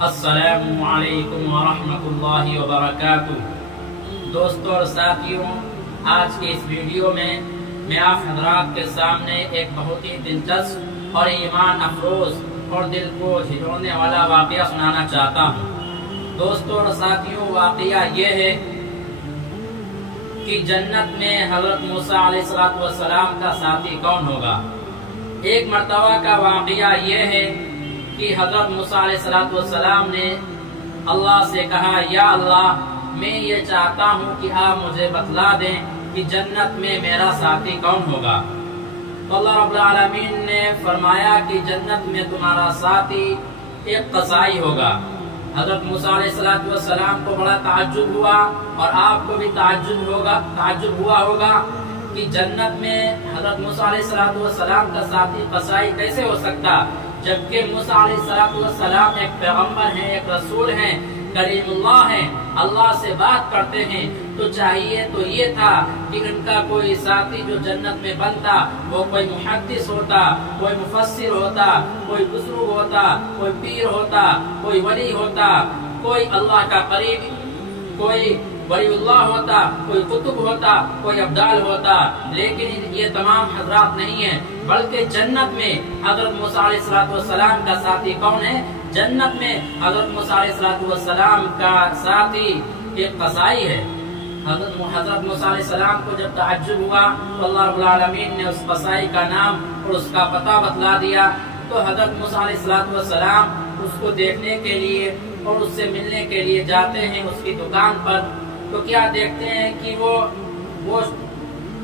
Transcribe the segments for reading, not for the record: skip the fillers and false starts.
السلام علیکم ورحمۃ اللہ وبرکاتہ۔ دوستوں اور ساتھیوں، آج کے اس ویڈیو میں آپ حضرات کے سامنے ایک بہت ہی دلچسپ اور ایمان افروز اور دل کو ہلونے والا واقعہ سنانا چاہتا ہوں۔ دوستوں اور ساتھیوں، واقعہ یہ ہے کہ جنت میں حضرت موسیٰ علیہ السلام کا ساتھی کون ہوگا۔ ایک مرتبہ کا واقعہ یہ ہے کہ حضرت موسیٰ علیہ السلام نے اللہ سے کہا، یا اللہ، میں یہ چاہتا ہوں کہ آپ مجھے بتلا دیں کہ جنت میں میرا ساتھی کون ہوگا۔ تو اللہ رب العالمین نے فرمایا کہ جنت میں تمہارا ساتھی ایک قصائی ہوگا۔ حضرت موسیٰ علیہ السلام کو بڑا تعجب ہوا، اور آپ کو بھی تعجب ہوا ہوگا کہ جنت میں حضرت موسیٰ علیہ السلام کا ساتھی قصائی کیسے ہو سکتا، جبکہ موسیٰ علیہ السلام ایک پیغمبر ہیں، ایک رسول ہیں، کریم اللہ ہیں، اللہ سے بات کرتے ہیں۔ تو چاہیے تو یہ تھا کہ ان کا کوئی ساتھی جو جنت میں بنتا وہ کوئی محدث ہوتا، کوئی مفسر ہوتا، کوئی بزرگ ہوتا، کوئی پیر ہوتا، کوئی ولی ہوتا، کوئی اللہ کا قریب، کوئی ولی اللہ ہوتا، کوئی قطب ہوتا، کوئی ابدال ہوتا۔ لیکن یہ تمام حضرات نہیں ہیں، بلکہ جنت میں حضرت موسیٰ علیہ السلام کا ساتھی کون ہے؟ جنت میں حضرت موسیٰ علیہ السلام کا ساتھی ایک قصائی ہے۔ حضرت موسیٰ علیہ السلام کو جب تعجب ہوا تو اللہ رب العالمین نے اس قصائی کا نام اور اس کا پتہ بتلا دیا۔ تو حضرت موسیٰ علیہ السلام اس کو دیکھنے کے لیے اور اس سے ملنے کے لیے جاتے ہیں اس کی دکان پر۔ تو کیا دیکھتے ہیں کہ وہ گوشت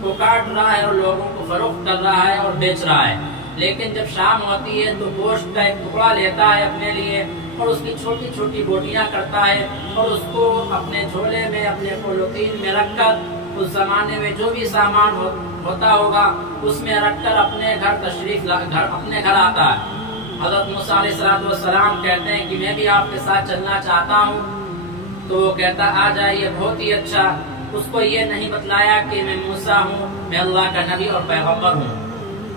کو کاٹ رہا ہے اور لوگوں کو فروخت کر رہا ہے اور بیچ رہا ہے۔ لیکن جب شام ہوتی ہے تو گوشت کا ایک ٹکڑا لیتا ہے اپنے لیے اور اس کی چھوٹی چھوٹی بوٹیاں کرتا ہے اور اس کو اپنے جھولے میں، اپنے پولیتھین میں رکھ کر، اس زمانے میں جو بھی سامان ہوتا ہوگا اس میں رکھ کر اپنے گھر آتا ہے۔ حضرت موسیٰ علیہ السلام کہتے ہیں کہ میں بھی آپ کے ساتھ چلنا چاہتا ہوں۔ تو وہ کہتا، آ جائیے، بہت ہی اچھا۔ اس کو یہ نہیں بتلایا کہ میں موسیٰ ہوں، میں اللہ کا نبی اور پیغمبر ہوں۔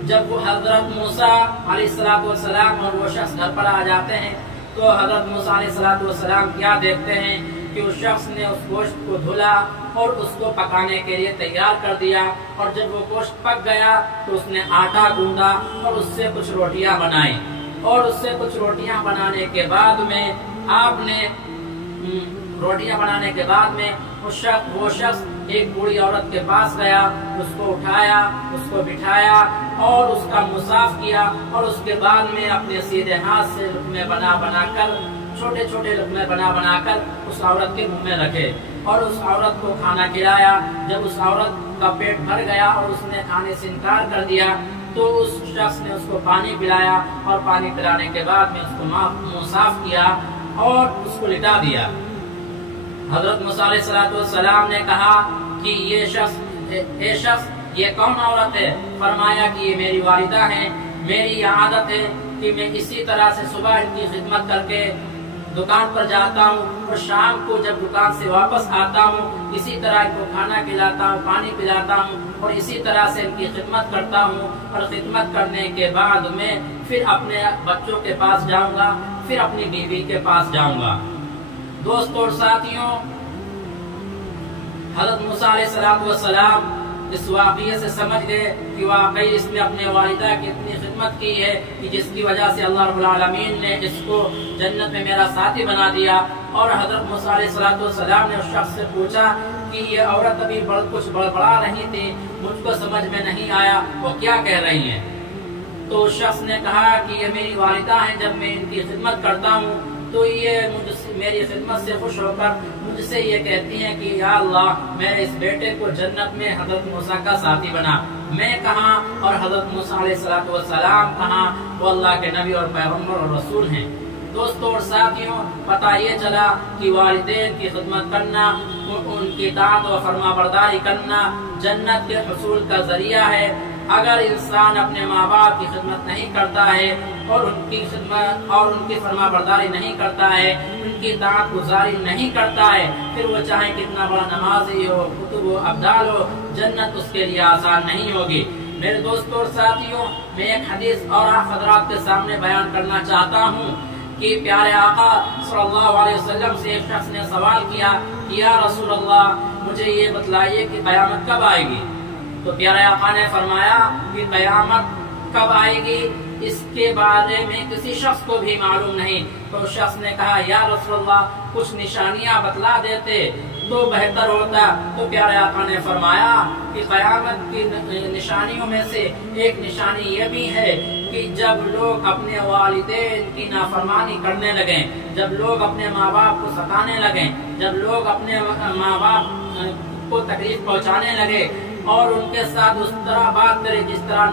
جب وہ حضرت موسیٰ علیہ السلام اور وہ شخص گھر پر آ جاتے ہیں تو حضرت موسیٰ علیہ السلام کیا دیکھتے ہیں کہ اس شخص نے اس گوشت کو دھلا اور اس کو پکانے کے لیے تیار کر دیا، اور جب وہ گوشت پک گیا تو اس نے آٹا گوندا اور اس سے کچھ روٹیاں بنائیں، اور اس سے کچھ روٹیاں بنانے کے بعد میں وہ شخص ایک بوڑھی عورت کے پاس گیا، اس کو اٹھایا، اس کو بٹھایا اور اس کا مصاف کیا، اور اس کے بعد میں اپنے سیدھے ہاتھ سے لقمے بنا کر، چھوٹے چھوٹے لقمے بنا کر اس عورت کے منہ میں رکھے اور اس عورت کو کھانا کھلایا۔ جب اس عورت کا پیٹ بھر گیا اور اس نے کھانے سے انکار کر دیا تو اس شخص نے اس کو پانی پلایا، اور پانی پلانے کے بعد میں اس کو منہ صاف کیا اور اس کو لٹا دیا۔ حضرت موسیٰ علیہ السلام نے کہا کہ اے شخص یہ کون عورت ہے؟ فرمایا کہ یہ میری والدہ ہیں، میری عادت ہے کہ میں اسی طرح سے صبح ان کی خدمت کر کے دکان پر جاتا ہوں، اور شام کو جب دکان سے واپس آتا ہوں اسی طرح ان کو کھانا کھلاتا ہوں، پانی پلاتا ہوں، اور اسی طرح سے ان کی خدمت کرتا ہوں، اور خدمت کرنے کے بعد میں پھر اپنے بچوں کے پاس جاؤں گا، پھر اپنی بیوی کے پاس جاؤں گا۔ دوستوں اور ساتھیوں، حضرت موسیٰ علیہ السلام اس واقعے سے سمجھ گئے کہ واقعی اس نے اپنے والدہ کی اتنی خدمت کی ہے کہ جس کی وجہ سے اللہ رب العالمین نے اس کو جنت میں میرا ساتھی بنا دیا۔ اور حضرت موسیٰ علیہ السلام نے اس شخص سے پوچھا کہ یہ عورت ابھی کچھ بڑبڑا رہی تھی، مجھ کو سمجھ میں نہیں آیا، وہ کیا کہہ رہی ہیں؟ تو اس شخص نے کہا کہ یہ میری والدہ ہیں، جب میں ان کی خدمت کرتا ہوں تو یہ میری خدمت سے خوش ہو کر مجھ سے یہ کہتی ہیں کہ یا اللہ، میرے اس بیٹے کو جنت میں حضرت موسیٰ کا ساتھی بنا۔ میں کہاں اور حضرت موسیٰ علیہ السلام کہاں؟ وہ اللہ کے نبی اور پیغمبر اور رسول ہیں۔ دوستوں اور ساتھیوں، پتہ یہ چلا کہ والدین کی خدمت کرنا، ان کی اطاعت و فرما برداری کرنا جنت کے حصول کا ذریعہ ہے۔ اگر انسان اپنے ماں باپ کی خدمت نہیں کرتا ہے اور ان کی فرما برداری نہیں کرتا ہے، ان کی اطاعت گزاری نہیں کرتا ہے، پھر وہ چاہے کتنا بڑا نمازی ہو، قطب ہو، ابدال ہو، جنت اس کے لیے آسان نہیں ہوگی۔ میرے دوستوں اور ساتھیوں، میں ایک حدیث اور آپ حضرات کے سامنے بیان کرنا چاہتا ہوں کہ پیارے آقا صلی اللہ علیہ وسلم سے ایک شخص نے سوال کیا کہ یا رسول اللہ مجھے یہ بتلائیے کہ قیامت کب آئے گی؟ تو پیارے آقا نے فرمایا کہ قیامت کب آئے گی اس کے بارے میں کسی شخص کو بھی معلوم نہیں۔ تو اس شخص نے کہا یا رسول اللہ کچھ نشانیاں بتلا دیتے تو بہتر ہوتا۔ تو پیارے آقا نے فرمایا کہ قیامت کی نشانیوں میں سے ایک نشانی یہ بھی ہے کہ جب لوگ اپنے والدین کی نافرمانی کرنے لگیں، جب لوگ اپنے ماں باپ کو ستانے لگیں، جب لوگ اپنے ماں باپ کو تکلیف پہنچانے لگے اور ان کے ساتھ اس طرح بات کرے جس طرح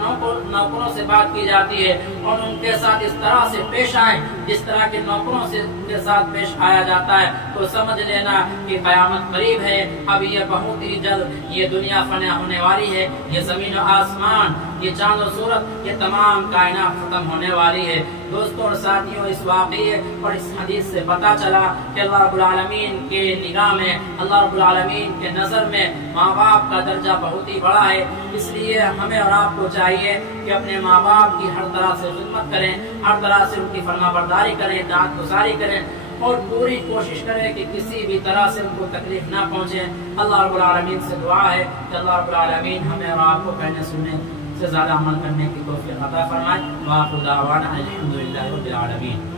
نوکروں سے بات کی جاتی ہے، اور ان کے ساتھ اس طرح سے پیش آئیں جس طرح کے نوکروں سے کے ساتھ پیش آیا جاتا ہے، تو سمجھ لینا کہ قیامت قریب ہے۔ اب یہ بہت ہی جلد یہ دنیا فنا ہونے والی ہے، یہ زمین و آسمان، یہ چاند و سورج، یہ تمام کائنات ختم ہونے والی ہے۔ دوستوں اور ساتھیوں، اس واقعے اور اس حدیث سے پتہ چلا کہ اللہ رب العالمین کے نگاہ میں، اللہ رب العالمین کے نظر میں ماں باپ کا درجہ بہت ہی بڑا ہے۔ اس لیے ہمیں اور آپ کو چاہیے کہ اپنے ماں باپ کی ہر طرح سے خدمت کریں، ہر طرح سے ان کی فرما برداری کریں، اطاعت گزاری کریں، اور پوری کوشش کریں کہ کسی بھی طرح سے ان کو تکلیف نہ پہنچے۔ اللہ رب العالمین سے دعا ہے کہ اللہ رب العالمین ہمیں اور آپ کو کہنے سننے سے زیادہ عمل کرنے کی توفیق عطا فرمائے۔ وآخر دعوانا الحمدللہ رب العالمین۔